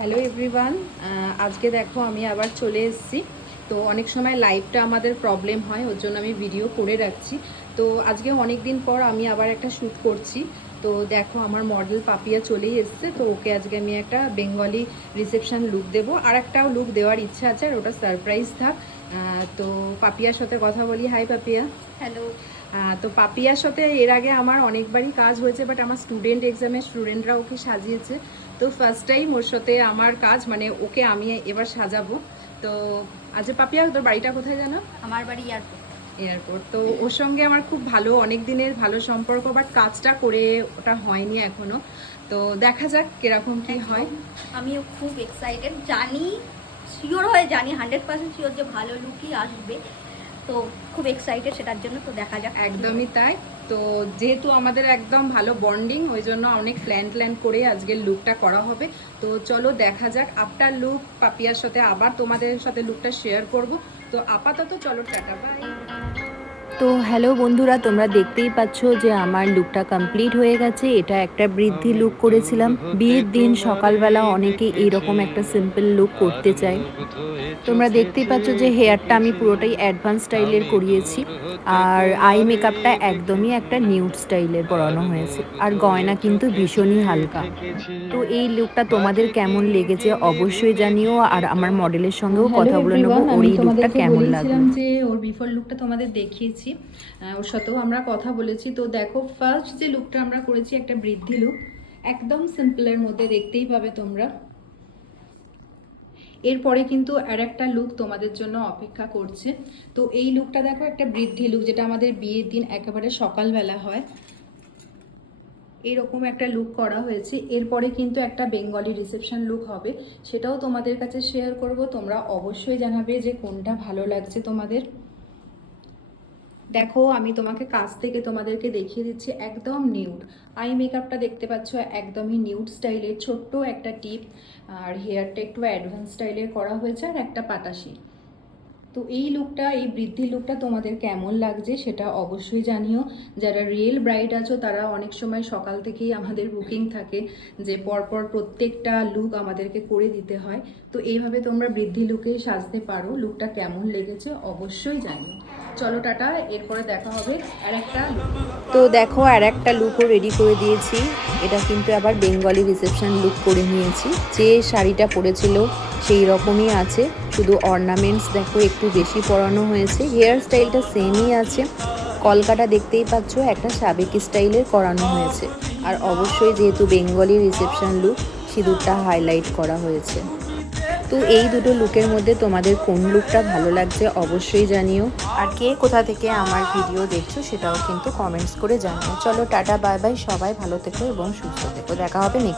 Hello everyone, আজকে দেখো আমি আবার চলে এসেছি। তো অনেক সময় লাইভটা আমাদের প্রবলেম হয়, ওর জন্য আমি ভিডিও করে রাখছি। তো আজকে অনেক দিন পর আমি আবার একটা শ্যুট করছি। তো দেখো আমার মডেল পাপিয়া চলেই এসছে। তো ওকে আজকে আমি একটা বেঙ্গলি রিসেপশন লুক দেবো, আর একটাও লুক দেওয়ার ইচ্ছা আছে, আর ওটা সারপ্রাইজ থাক। তো পাপিয়ার সাথে কথা বলি। হাই পাপিয়া। হ্যালো। তো পাপিয়ার সাথে এর আগে আমার অনেকবারই কাজ হয়েছে, বাট আমার স্টুডেন্টরা ওকে সাজিয়েছে। তো ফার্স্ট টাইম ওর সাথে আমার কাজ, মানে ওকে আমি এবার সাজাবো। তো আচ্ছা পাপিয়া, তোর বাড়িটা কোথায় জানো? আমার বাড়ি এয়ারপোর্ট। এয়ারপোর্ট। তো ওর সঙ্গে আমার খুব ভালো, অনেক দিনের ভালো সম্পর্ক, বাট কাজটা করে ওটা হয়নি এখনো। তো দেখা যাক কিরকম কি হয়। আমিও খুব এক্সাইটেড, জানি শিওর হয়ে জানি 100% শিওর যে ভালো লুকই আসবে। তো খুব এক্সাইটেড সেটার জন্য। তো দেখা যাক। একদমই তাই। তো যেহেতু আমাদের একদম ভালো বন্ডিং, ওই জন্য অনেক প্ল্যান করে আজকের লুকটা করা হবে। তো চলো দেখা যাক। আফটার লুক পাপিয়ার সাথে আবার তোমাদের সাথে লুকটা শেয়ার করব। তো আপাতত চলো, টাটা বাই। তো হ্যালো বন্ধুরা, তোমরা দেখতেই পাচ্ছ যে আমার লুকটা কমপ্লিট হয়ে গেছে। এটা একটা বৃদ্ধি লুক করেছিলাম। বিয়ের দিন সকালবেলা অনেকে এইরকম একটা সিম্পল লুক করতে চায়। তোমরা দেখতেই পাচ্ছ যে হেয়ারটা আমি পুরোটাই অ্যাডভান্স স্টাইলের করিয়েছি, আর আই মেকআপটা একদমই একটা নিউড স্টাইলের করানো হয়েছে, আর গয়না কিন্তু ভীষণই হালকা। তো এই লুকটা তোমাদের কেমন লেগেছে অবশ্যই জানিও, আর আমার মডেলের সঙ্গেও হ্যালো কথা বলে নেবো এভরিওয়ান, ওর আমি এই লুকটা তোমাদেরকে কেমন বলেছিলাম লাগলো। যে ওর বিফোর লুকটা তোমাদের দেখিয়েছি, ওর সাথেও আমরা কথা বলেছি। তো দেখো ফার্স্ট যে লুকটা আমরা করেছি একটা বৃদ্ধি লুক, একদম সিম্পলের মধ্যে, দেখতেই পাবে তোমরা। এরপরে কিন্তু আর একটা লুক তোমাদের জন্য অপেক্ষা করছে। তো এই লুকটা দেখো, একটা বৃদ্ধি লুক, যেটা আমাদের বিয়ের দিন একেবারে সকালবেলা হয়, এরকম একটা লুক করা হয়েছে। এরপরে কিন্তু একটা বেঙ্গলি রিসেপশন লুক হবে, সেটাও তোমাদের কাছে শেয়ার করব। তোমরা অবশ্যই জানাবে যে কোনটা ভালো লাগছে তোমাদের। দেখো আমি তোমাকে কাছ থেকে তোমাদেরকে দেখিয়ে দিচ্ছি, একদম নিউড আই মেকআপটা দেখতে পাচ্ছ, একদমই নিউড স্টাইলের, ছোট্ট একটা টিপ, আর হেয়ারটা একটু অ্যাডভান্স স্টাইলের করা হয়েছে, আর একটা পাটাশি। তো এই লুকটা, এই বৃদ্ধি লুকটা তোমাদের কেমন লাগছে সেটা অবশ্যই জানিও। যারা রিয়েল ব্রাইড আছো তারা অনেক সময় সকাল থেকেই আমাদের বুকিং থাকে, যে পরপর প্রত্যেকটা লুক আমাদেরকে করে দিতে হয়। তো এইভাবে তোমরা বৃদ্ধি লুকে সাজতে পারো। লুকটা কেমন লেগেছে অবশ্যই জানিও। চলো টাটা, এরপরে দেখা হবে আর একটা লুক। তো দেখো আর একটা লুকও রেডি করে দিয়েছি। এটা কিন্তু আবার বেঙ্গলি রিসেপশন লুক করে নিয়েছি। যে শাড়িটা পরেছিল সেই রকমই আছে, শুধু অর্নামেন্টস দেখো একটু বেশি পরানো হয়েছে। হেয়ার স্টাইলটা সেমই আছে, কলকাটা দেখতেই পাচ্ছ একটা সাবেকি স্টাইলের করানো হয়েছে। আর অবশ্যই যেহেতু বেঙ্গলি রিসেপশন লুক, সিঁদুরটা হাইলাইট করা হয়েছে। তো এই দুটো লুকের মধ্যে তোমাদের কোন লুকটা ভালো লাগছে অবশ্যই জানিও, আর কে কোথা থেকে আমার ভিডিও দেখছো সেটাও কিন্তু কমেন্টস করে জানিও। চলো টাটা বাই বাই, সবাই ভালো থেকো এবং সুস্থ থেকো, দেখা হবে নেক্সট।